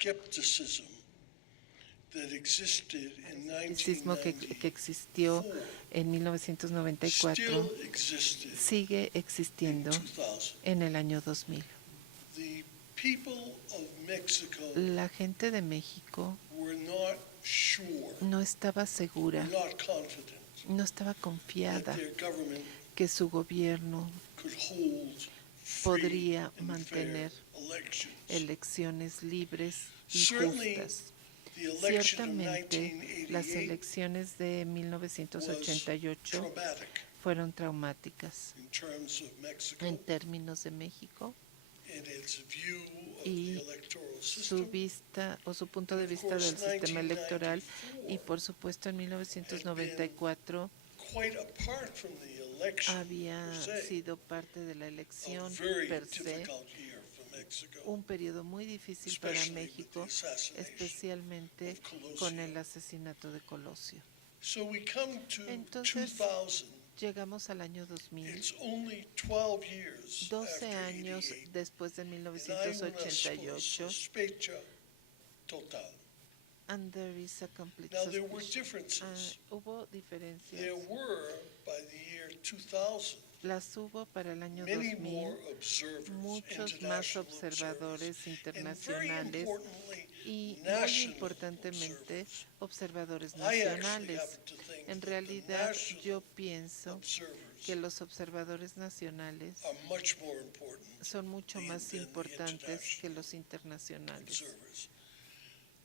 skepticism that existed in escepticismo que existió 1994 en 1994 still existed sigue in existiendo 2000. en el año 2000. The people of Mexico La gente de México were not sure, no estaba were segura, not confident no estaba that confiada their government que su gobierno could hold free podría and fair mantener elections. elecciones libres y Certainly, justas. the election of Ciertamente, las 1988 elecciones de was 1988 traumatic fueron traumáticas in terms of Mexico en términos de México and its view of the y electoral su system. vista o su punto And de of vista course, del sistema electoral, y 1994 por supuesto en 1994 quite apart from the election había per se, sido parte de la a elección very per se, difficult year for Mexico, un periodo muy difícil para especially with the México, assassination especialmente of Colosio. con el asesinato de Colosio. So we come to Entonces, 2000. llegamos al año 2000, It's only 12 years 12 after años 88, después de and hay una 1988, sospecha total. and there is a complete Now there were suspicion. differences. Hubo diferencias. There were, by the year 2000, Las hubo para el año many 2000, more observers, muchos más international observadores observers, and very internacionales importantly, y, muy national importantemente, observers. observadores I actually nacionales. happen to think En that the realidad, yo national pienso observers que los observadores nacionales are much more important son mucho más than the importantes que international los internacionales. observers.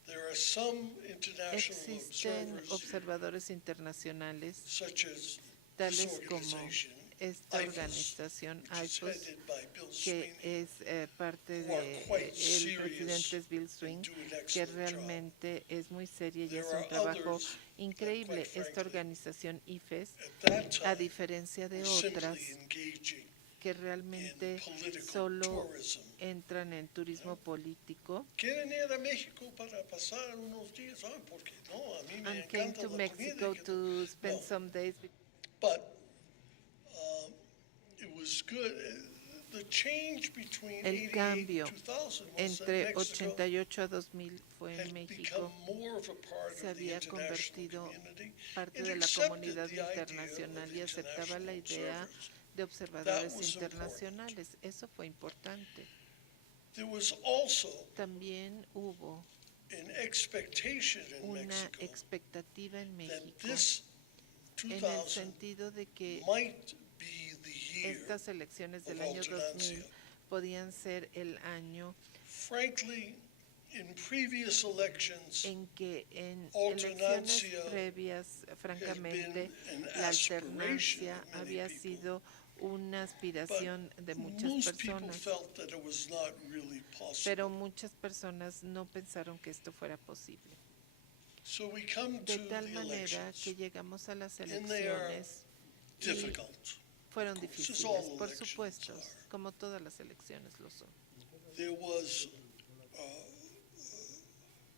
There are some international Existen observers, observadores internacionales, such as tales this como organization, esta IFES, organización which is IFOS, headed by Bill que Sweeney, es parte who are de quite el serious presidente es Bill and Swing, do an que excellent job. realmente es muy seria y There hace un are trabajo others that, increíble. quite Esta frankly, organización IFES, at that a time, diferencia de were otras simply engaging que realmente in political solo tourism. entran en turismo político, ¿Quieren ir a México para pasar unos días? Ah, porque no, a mí me and came encanta to la Mexico comida. to spend No. some days. But it was good. The change between El 88 cambio and 2000 was that entre Mexico 88 a 2000 fue en had México, become more of a part se of the había international convertido community parte and de la accepted comunidad the idea internacional of y aceptaba la international idea observers. de observadores That was internacionales. Eso fue importante. There was also También hubo an expectation in una Mexico expectativa en that México this en el 2000 sentido de que might be the year estas elecciones del of año 2000 alternancia. podían ser el año Frankly, in previous elections, en que en elecciones alternancia previas, had francamente, been an la aspiration alternancia of many había people. sido una aspiración de muchas Most people personas, felt that it was not really possible. pero muchas personas no pensaron que esto fuera posible. So we come De to tal the manera elections, que llegamos a las and they are elecciones y difficult. fueron Of course, as difíciles, all por elections supuesto, are. como todas las elecciones lo son. There was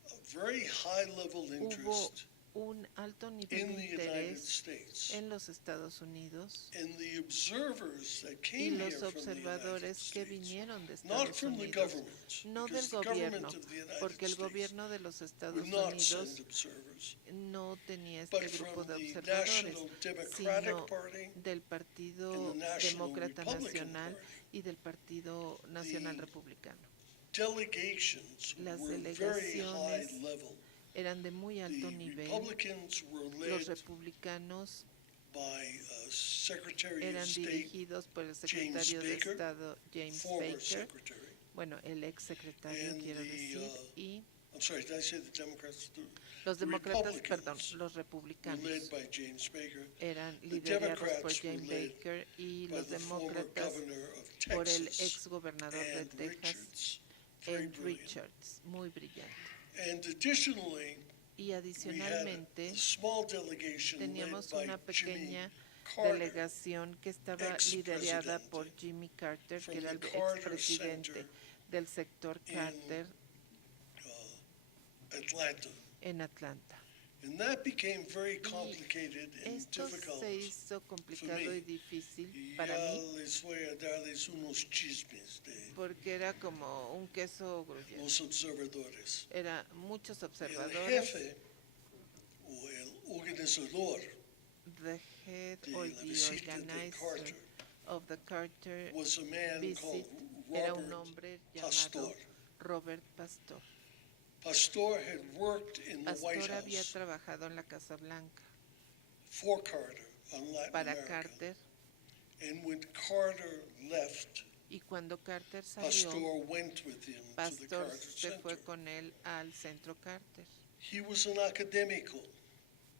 a very high level Hubo interest un alto nivel in de the United interés States, en los Estados Unidos and the observers that y came los here from the United observadores que States, vinieron de not Estados from the Unidos, government, no del because the gobierno, government of the United porque el States gobierno de los Estados would not Unidos send observers, no tenía but este grupo from de the observadores, National Democratic sino Party del and Partido the National Demócrata Republican Nacional Party. y del Partido Nacional The Republicano. Delegations Las were very high delegaciones level. eran de muy alto The nivel. Republicans were Los led republicanos by Secretary of eran State dirigidos por el James secretario de Baker, Estado James former Baker, secretary. bueno, el ex secretario And quiero the, decir, y I'm sorry, did I say the Democrats? los demócratas, Republicans perdón, los were republicanos led by James Baker. eran The liderados por Democrats were James led Baker y by los the former demócratas governor of por el Texas, ex gobernador de Ann Texas, Richards, very Ed brilliant. Richards, muy brillante. And additionally, Y we had adicionalmente a small delegation led teníamos by una Jimmy pequeña Carter delegación que estaba liderada por Jimmy Carter, from que era el the Carter expresidente Center del sector in Carter Atlanta. en Atlanta. And that became very complicated and Esto difficult. se hizo complicado y difícil para Ya mí les voy a darles unos chismes de porque era como un queso gruyere. los observadores. Era muchos El observadores. jefe o el organizador The head de or la the visita de organizer Carter of the Carter was a man visit called era un Robert hombre llamado Pastor. Robert Pastor. Pastor had worked in the White Pastor había House trabajado en la Casa Blanca for Carter on Latin para America. Carter And when Carter left, y cuando Carter salió, Pastor went with him to the Pastor Carter se fue Center. con él al Centro Carter. He was an academico,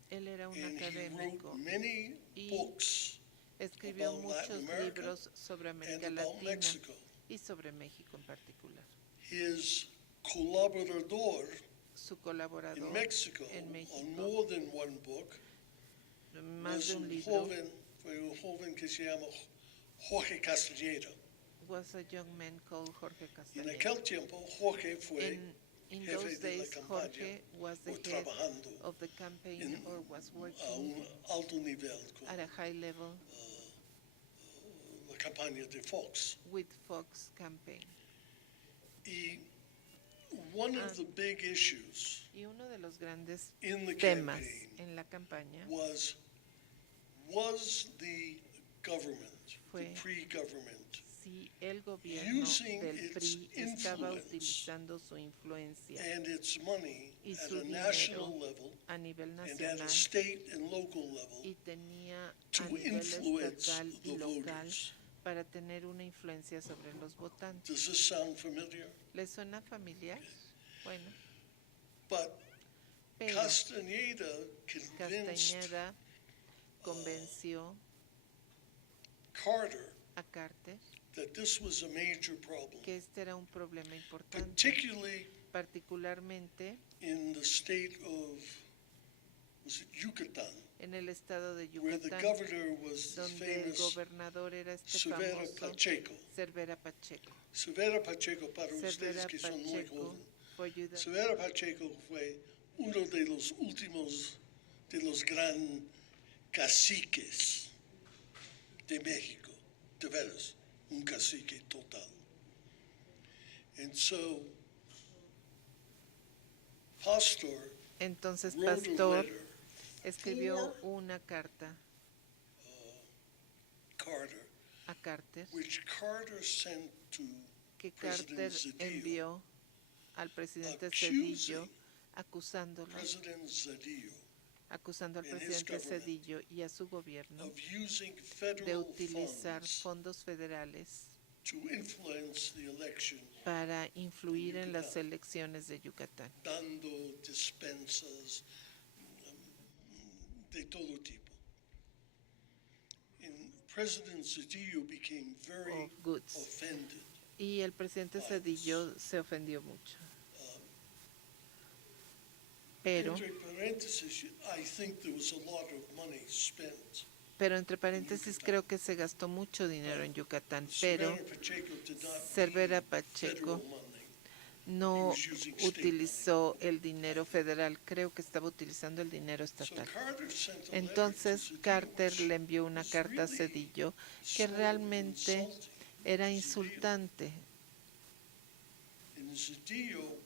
Él era un and he académico. wrote many Y books escribió about Latin muchos America libros sobre and América about Latina Mexico. y sobre México en particular. His colaborador Su in colaborador Mexico en on México, more than one book más was de un libro, fue un joven que se llama Jorge Castellera. was a young man called Jorge En Castañeda. aquel tiempo, Jorge fue In jefe those de la days, campaña Jorge was the o head trabajando of the campaign en- or was a working un alto nivel con at a high level la campaña de Fox. with Fox campaign. Y one of the big issues Y uno de los grandes in the temas campaign en la campaña was the government, the Fue pre-government, si el gobierno using del its PRI estaba influence utilizando su influencia and its money y at su a national dinero level a nivel and at nacional a state and local level y tenía to a nivel influence estatal y the local voters. para tener una influencia sobre los votantes. Does this sound familiar? ¿Les suena familiar? Bueno, But pero Castañeda convinced Castañeda convenció Carter a Carter that this was a major problem, que este era un problema importante, particularly particularmente in the state of, was it Yucatan, en el estado de where the Yucatán, governor was the donde el famous gobernador era este Cervera famoso Pacheco. Cervera Pacheco. Cervera Pacheco, para Cervera ustedes que son muy Pacheco jóvenes, fue ayuda. Cervera Pacheco fue uno de los últimos de los gran caciques de México, de veras, un cacique total. And so, Pastor Entonces wrote a Pastor letter escribió for una carta Carter, a Carter which Carter sent to que President Carter Zedillo, envió al presidente accusing Zedillo acusándolo, acusando al and his presidente government Zedillo y a su gobierno of using de federal utilizar funds fondos federales to influence the election, para influir en las elecciones de Yucatán, dando despensas de todo tipo. And President Zedillo became very of goods. offended. Y el presidente Zedillo se ofendió mucho. Pero, Entre paréntesis, I think there was a lot of money spent. entre paréntesis, creo que se gastó mucho dinero en Yucatán, pero Cervera Pacheco did not Cervera need Pacheco federal money. no He was using state utilizó el dinero federal, creo que estaba utilizando el dinero So estatal. Carter sent a letter to Entonces Zedillo, Carter which le envió una was carta a really Zedillo que sort of realmente insulting era to Zedillo. insultante And Zedillo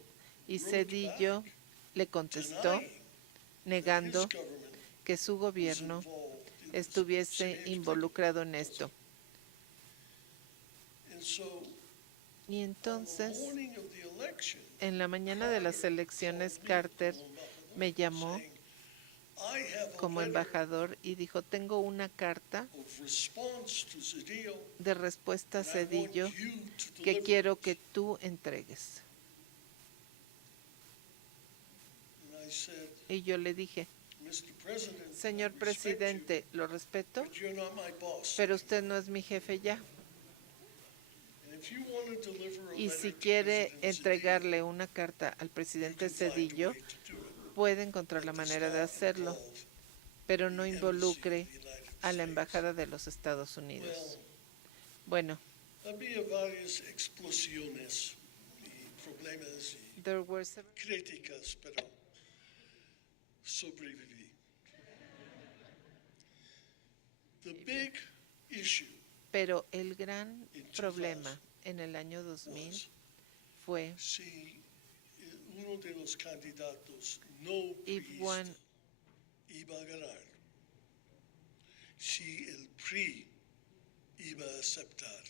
y wrote Zedillo back le contestó denying negando that his government que su was gobierno involved in this. estuviese Say it. involucrado en esto. And so, Y on the entonces, morning of the election, en la mañana de las elecciones, Carter me llamó saying, I have a como letter embajador y dijo, tengo una carta of response to Zedillo de respuesta a that I want Zedillo you to que deliver quiero it." que tú entregues. And I said, Y yo le dije, Mr. President, señor I respect presidente, lo you, respeto, but you're not my boss. pero usted no es mi jefe ya. And if you want to deliver a Y letter si to quiere President Zedillo, entregarle una carta al you presidente can find a Zedillo, way to do it. puede encontrar la But does manera de not hacerlo, involve pero the no embassy involucre of the United a la States. Embajada de los Estados Unidos. Well, Bueno, había varias explosiones y problemas y there were several críticas, pero sobreviví. The big issue Pero el gran in 2000 problema en el año 2000 was fue si uno de los candidatos no if priista one iba a ganar, si el PRI iba a aceptar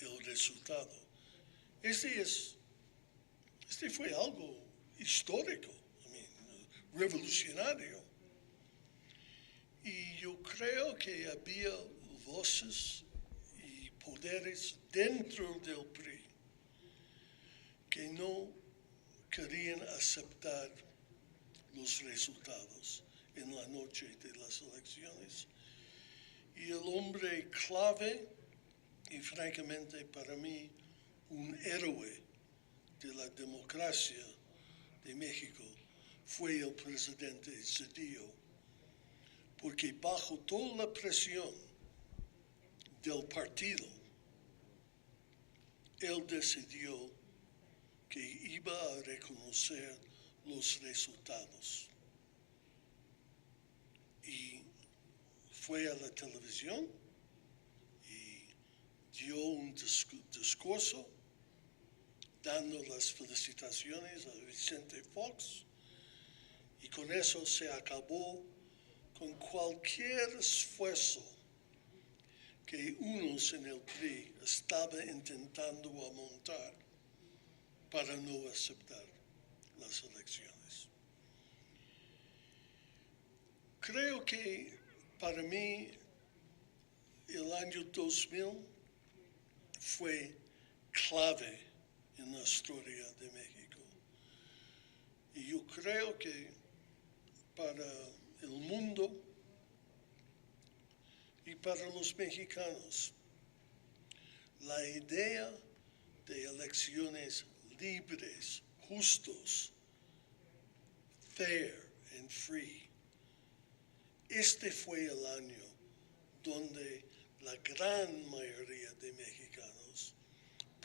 el resultado. Este fue algo histórico, revolucionario. Y yo creo que había voces y poderes dentro del PRI que no querían aceptar los resultados en la noche de las elecciones. Y el hombre clave, y francamente para mí un héroe de la democracia de México, fue el presidente Zedillo, porque bajo toda la presión del partido, él decidió que iba a reconocer los resultados. Y fue a la televisión y dio un discurso dando las felicitaciones a Vicente Fox, y con eso se acabó con cualquier esfuerzo que unos en el PRI estaban intentando montar para no aceptar las elecciones. Creo que para mí el año 2000 fue clave en la historia de México. Y yo creo que para el mundo y para los mexicanos, la idea de elecciones libres, justos, fair and free, este fue el año donde la gran mayoría de mexicanos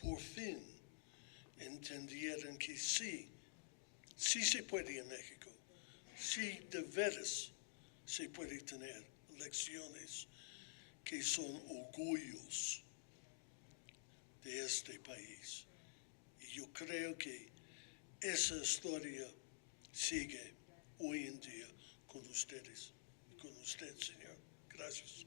por fin entendieron que sí se puede en México, sí de veras se puede tener elecciones que son orgullos de este país. Y yo creo que esa historia sigue hoy en día con ustedes y con usted, señor. Gracias.